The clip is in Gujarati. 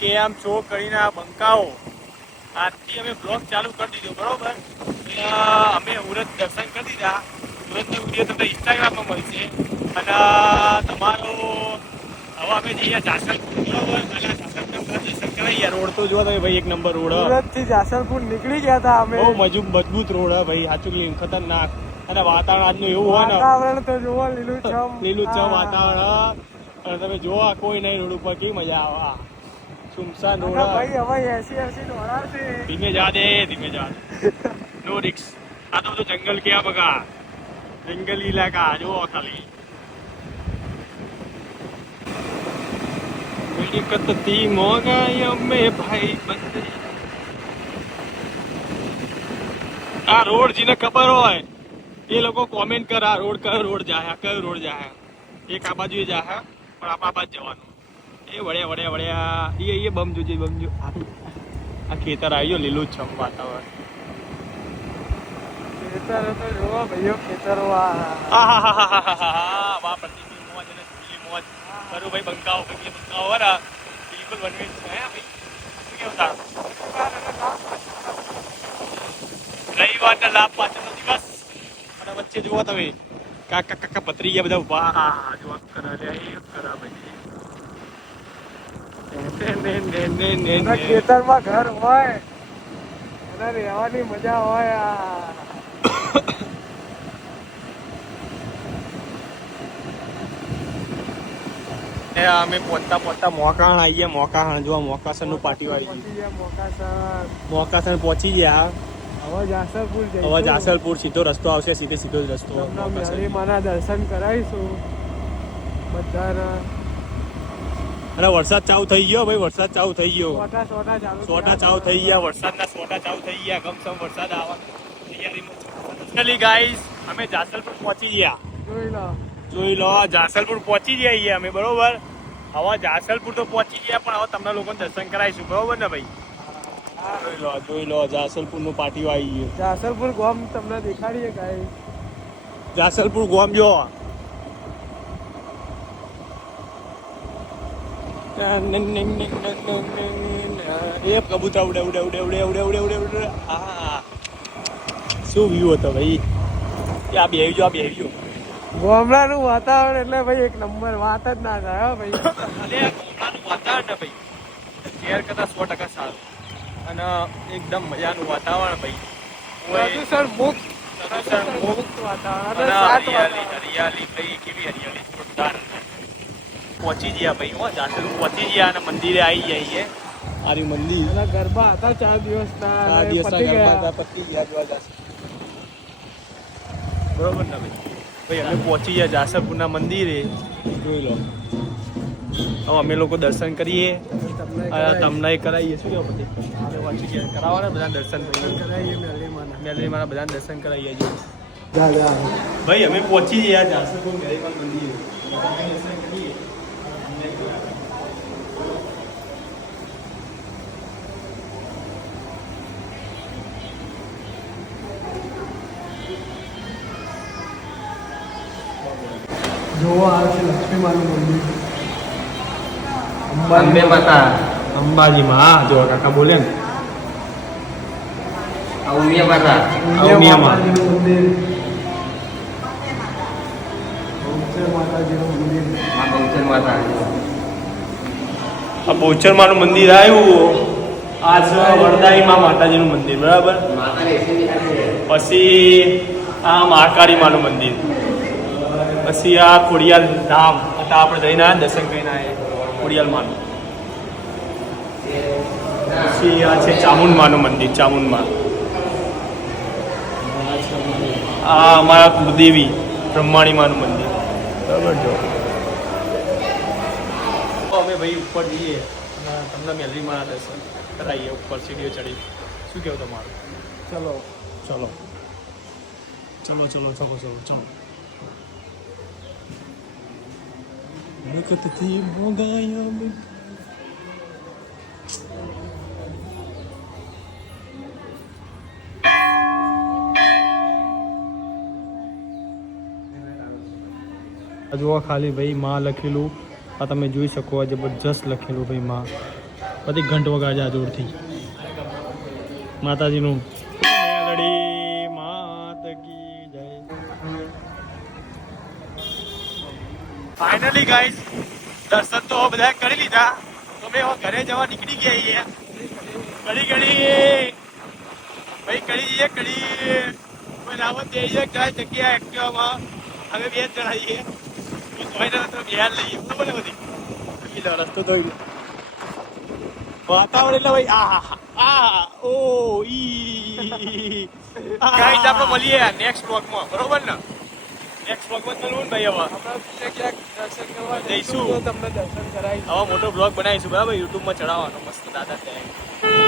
કેમ છો કરીને આ બંકાઓ આજથી અમે બ્લોગ ચાલુ કરી દીધો બરોબર. અમે ઉરત દર્શન કરી દીધા. ઉરતનો વિડીયો તમને ઇન્સ્ટાગ્રામમાં મળશે અને તમારો હવે અમે જઈએ જાસલપુર બરોબર. અને જાસલપુર દર્શન કરાવીએ. રોડ તો જો તમે ભાઈ એક નંબર રોડ. સુરત થી જાસલપુર નીકળી ગયા હતા અમે. બહુ મજબૂત રોડ હે ભાઈ, સાચું ખતરનાક. અને વાતાવરણ આજનું એવું હોય ને, વાતાવરણ તો જોવો લીલુંછમ વાતાવરણ. અને તમે જોવા કોઈ નહીં રોડ ઉપર, કેવી મજા આવે. સુમસાન રોડ ભાઈ હવે 80 દોડાશે. ધીમે જા દે. નો રિક્સ. આ તો બધું જંગલ ક્યાં બગા, જંગલી ઇલાકા જો ખાલી. કતતી મોગાઈ અમે ભાઈ બંધ. આ રોડ જેને ખબર હોય એ લોકો કોમેન્ટ કર, આ રોડ કયો રોડ જાય. એક આ બાજુ જાય પણ આપણા બાજુ જવાનું. એ વળ્યા એ બમ જોજે. આ ખેતર આવી ગયો, લીલું છમ વાતાવરણ. ખેતર તો જોવો ભાઈઓ, ખેતરો વાહ પ્રતિકની મોજ અને જુલી મોજ કરું ભાઈ. બંકાઓ વાળા બિલકુલ વનવેજ છે ભાઈ. શું કેવું તારું? રવિવારના લાભ પાછળનો દિવસ અને વચ્ચે જુઓ તમે કાકા ભત્રીજા બધા ઉભા. જોવા કરા ભાઈ. ખેતરમાં ઘર હોય અને રહેવાની મજા હોય. અમે પહોંચતા મોકાણ આવી ગયા. મોકાણ જો મોકાસર નું પાટી આવી ગયું. મોકાસર પહોંચી ગયા. હવે જાસલપુર સીધો રસ્તો આવશે. સીધો જ રસ્તો. માના દર્શન કરાવીશું બધાના. અને વરસાદ ચાલુ થઈ ગયો ભાઈ. સોટા ચાલુ થઈ ગયા. વરસાદના સોટા ચાલુ થઈ ગયા. ગમસમ વરસાદ આવવા ગાઈસ. અમે જાસલપુર પહોંચી ગયા. જોઈ લો જાસલપુર પહોંચી ગયા અમે બરોબર. હવે જાસલપુર તો પહોંચી ગયા પણ હવે તમને લોકોને દર્શન કરાવીશું બરોબર ને ભાઈ. જોઈ લો જાસલપુર નું પાટિયું આવી ગયું. જાસલપુર ગામ તમને દેખાડીએ ગાઈસ. જાસલપુર ગામ જો એ કબૂતર ઉડે. હા શું વ્યૂ હતો ભાઈ. આ બેહી ગયો. ગામડાનું વાતાવરણ એટલે ભાઈ એક નંબર, વાત જ ના થાય ભાઈ. ગામડાનું વાતાવરણ ને ભાઈ શહેર કરતા 100% સારું. અને એકદમ મજાનું વાતાવરણ ભાઈ. પ્રદૂષણ મુક્ત વાતાવરણ. હરિયાળી ભાઈ, કેવી હરિયાળી જોરદાર. પહોંચી ગયા ભાઈ. જાસલપુર પહોંચી ગયા અને મંદિરે આવી જઈએ. આરી મંદિર અને ગરબા હતા 4 દિવસના. પતી ગયા. બરોબર ને ભાઈ. અમે પહોંચી ગયા જાસલપુરના મંદિરે. જોઈ લો. હવે અમે લોકો દર્શન કરીએ. તમને કરાવીએ. શું કેવું પતિ કરાવવાના બધા દર્શન મેલરીમાના બધા દર્શન કરાવીએ. જો ભાઈ અમે પહોંચી ગયા જાસલપુર મેલરીમાના મંદિરે. દર્શન કરીએ. જોવા આવે છે લક્ષ્મી માનું મંદિર. અંબે માતા અંબાજીમાં. હા જો કાકા બોલે ને. ઉમિયા માતાજીનું મંદિર. આ બહુચરમાનું મંદિર આવ્યું. આ છે વરદાઈમાં માતાજીનું મંદિર બરાબર. પછી આ મહાકાળી માનું મંદિર. પછી આ ખોડિયાલ ધામ હતા. આપણે જઈને આવ્યા દર્શન કરીને આવ્યા ખોડિયાલ માનું. પછી આ છે ચામુંડમાનું મંદિર. ચામુંડમાં આ અમારા કુળદેવી બ્રહ્માણીમાનું મંદિર બરાબર. જો અમે ભાઈ ઉપર જઈએ અને તમને મેલરીમાના દર્શન કરાવીએ. ઉપર સીડીઓ ચડી. શું કહેવું તમારું? ચલો. કતથી મોગાઈ અમે. જુઓ ખાલી ભાઈ માં લખેલું. આ તમે જોઈ શકો જબરજસ્ત લખેલું ભાઈ માં. પછી ઘંટ વગાડે આ જોરથી માતાજીનું મેલડી માત કી જય. ફાઇનલી ગાઈસ દર્શન તો બધા કરી લીધા. અમે હવે ઘરે જવા નીકળી ગયા છીએ. ઘડી ભાઈ કરી જઈએ કરી કોઈ રાવત દે છે કઈ જગ્યા એક્ટિવામાં અમે 2 જણા છીએ. બિહાર લઈએ બરોબર ને બધી રસ્તો જોઈ વાતાવરણ એટલે ભાઈ આ ઓ ઈ ગાઈસ આપણે મળીએ નેક્સ્ટ બ્લોગમાં બરોબર ને. નેક્સ્ટ બ્લોગમાં ચાલવું ને ભાઈ હવે દર્શન કરવા જઈશું. તમને દર્શન કરાવી હવે મોટો બ્લોગ બનાવીશું બરાબર યુટ્યુબમાં ચડાવવાનો મસ્ત દાદા ત્યાં